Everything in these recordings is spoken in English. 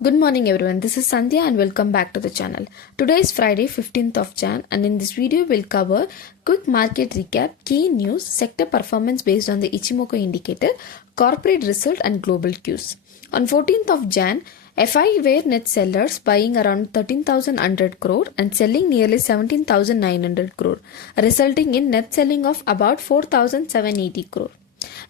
Good morning everyone, this is Sandhya and welcome back to the channel. Today is Friday 15th of Jan and in this video we'll cover quick market recap, key news, sector performance based on the Ichimoku indicator, corporate result and global cues. On 14th of Jan, FI were net sellers buying around 13,100 crore and selling nearly 17,900 crore, resulting in net selling of about 4,780 crore.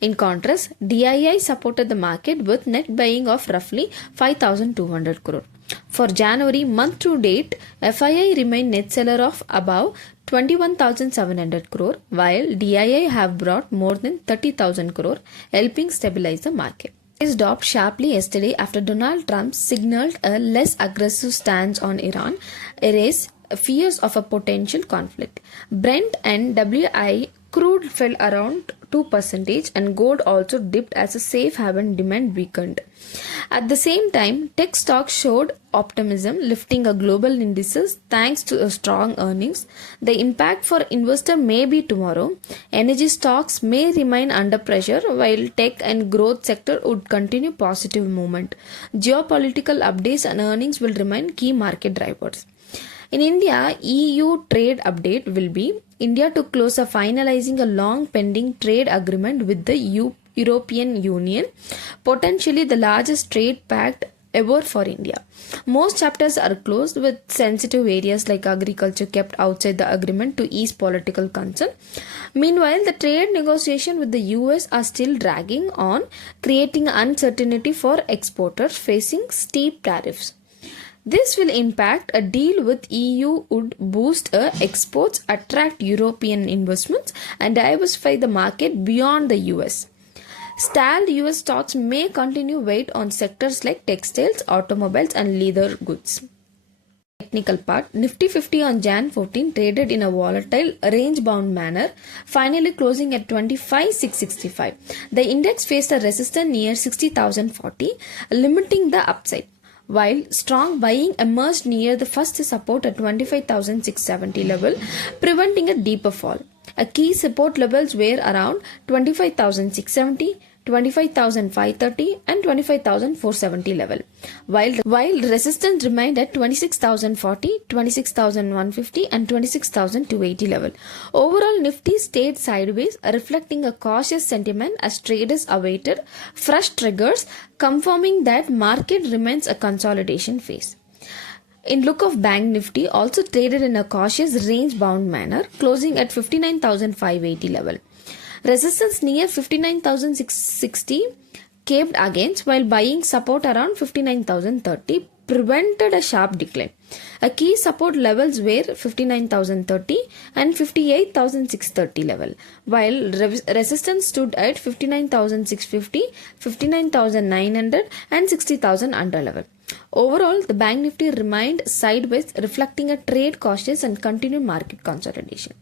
In contrast, DII supported the market with net buying of roughly 5,200 crore. For January month to date, FII remained net seller of above 21,700 crore, while DII have brought more than 30,000 crore, helping stabilize the market. Price dropped sharply yesterday after Donald Trump signaled a less aggressive stance on Iran, erased fears of a potential conflict. Brent and WI crude fell around 2% and gold also dipped as a safe haven demand weakened. At the same time, tech stocks showed optimism, lifting a global indices thanks to a strong earnings. The impact for investor may be tomorrow. Energy stocks may remain under pressure while tech and growth sector would continue positive movement. Geopolitical updates and earnings will remain key market drivers. In India, EU trade update will be India to close a finalizing a long pending trade agreement with the European Union, potentially the largest trade pact ever for India. Most chapters are closed with sensitive areas like agriculture kept outside the agreement to ease political concern. Meanwhile, the trade negotiations with the US are still dragging on, creating uncertainty for exporters facing steep tariffs. This will impact a deal with EU would boost exports, attract European investments and diversify the market beyond the US. Stalled US stocks may continue weight on sectors like textiles, automobiles and leather goods. Technical part, Nifty 50 on Jan 14 traded in a volatile range-bound manner, finally closing at 25,665. The index faced a resistance near 60,040, limiting the upside, while strong buying emerged near the first support at 25,670 level, preventing a deeper fall. A key support levels were around 25,670, 25,530 and 25,470 level, while resistance remained at 26,040, 26,150 and 26,280 level. Overall, Nifty stayed sideways, reflecting a cautious sentiment as traders awaited fresh triggers, confirming that market remains a consolidation phase. In look of Bank Nifty also traded in a cautious range-bound manner, closing at 59,580 level. Resistance near 59,660 caved against, while buying support around 59,030 prevented a sharp decline. A key support levels were 59,030 and 58,630 level, while resistance stood at 59,650, 59,900 and 60,000 under level. Overall, the Bank Nifty remained sideways, reflecting a trade cautious and continued market consolidation.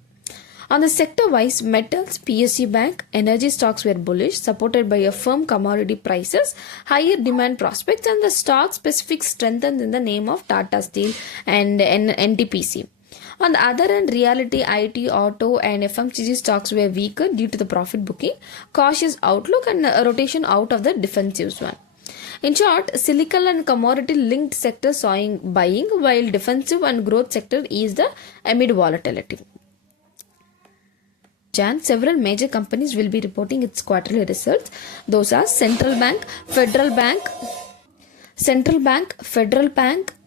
On the sector-wise, metals, PSU Bank, energy stocks were bullish, supported by a firm commodity prices, higher demand prospects, and the stock-specific strengthened in the name of Tata Steel and NTPC. On the other hand, realty, IT, auto, and FMCG stocks were weaker due to the profit booking, cautious outlook, and a rotation out of the defensive one. In short, cyclical and commodity-linked sectors saw buying, while defensive and growth sector eased amid volatility. Jan, several major companies will be reporting its quarterly results. Those are Central Bank, Federal Bank,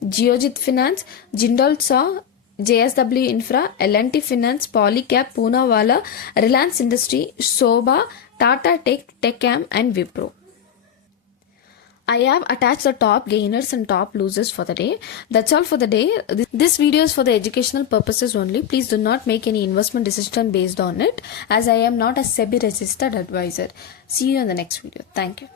Geojit Finance, Jindal Saw, JSW Infra, L&T Finance, Polycab, Poonawalla, Reliance Industry, Soba, Tata Tech, Techam and Wipro. I have attached the top gainers and top losers for the day. That's all for the day. This video is for the educational purposes only. Please do not make any investment decision based on it, as I am not a SEBI registered advisor. See you in the next video. Thank you.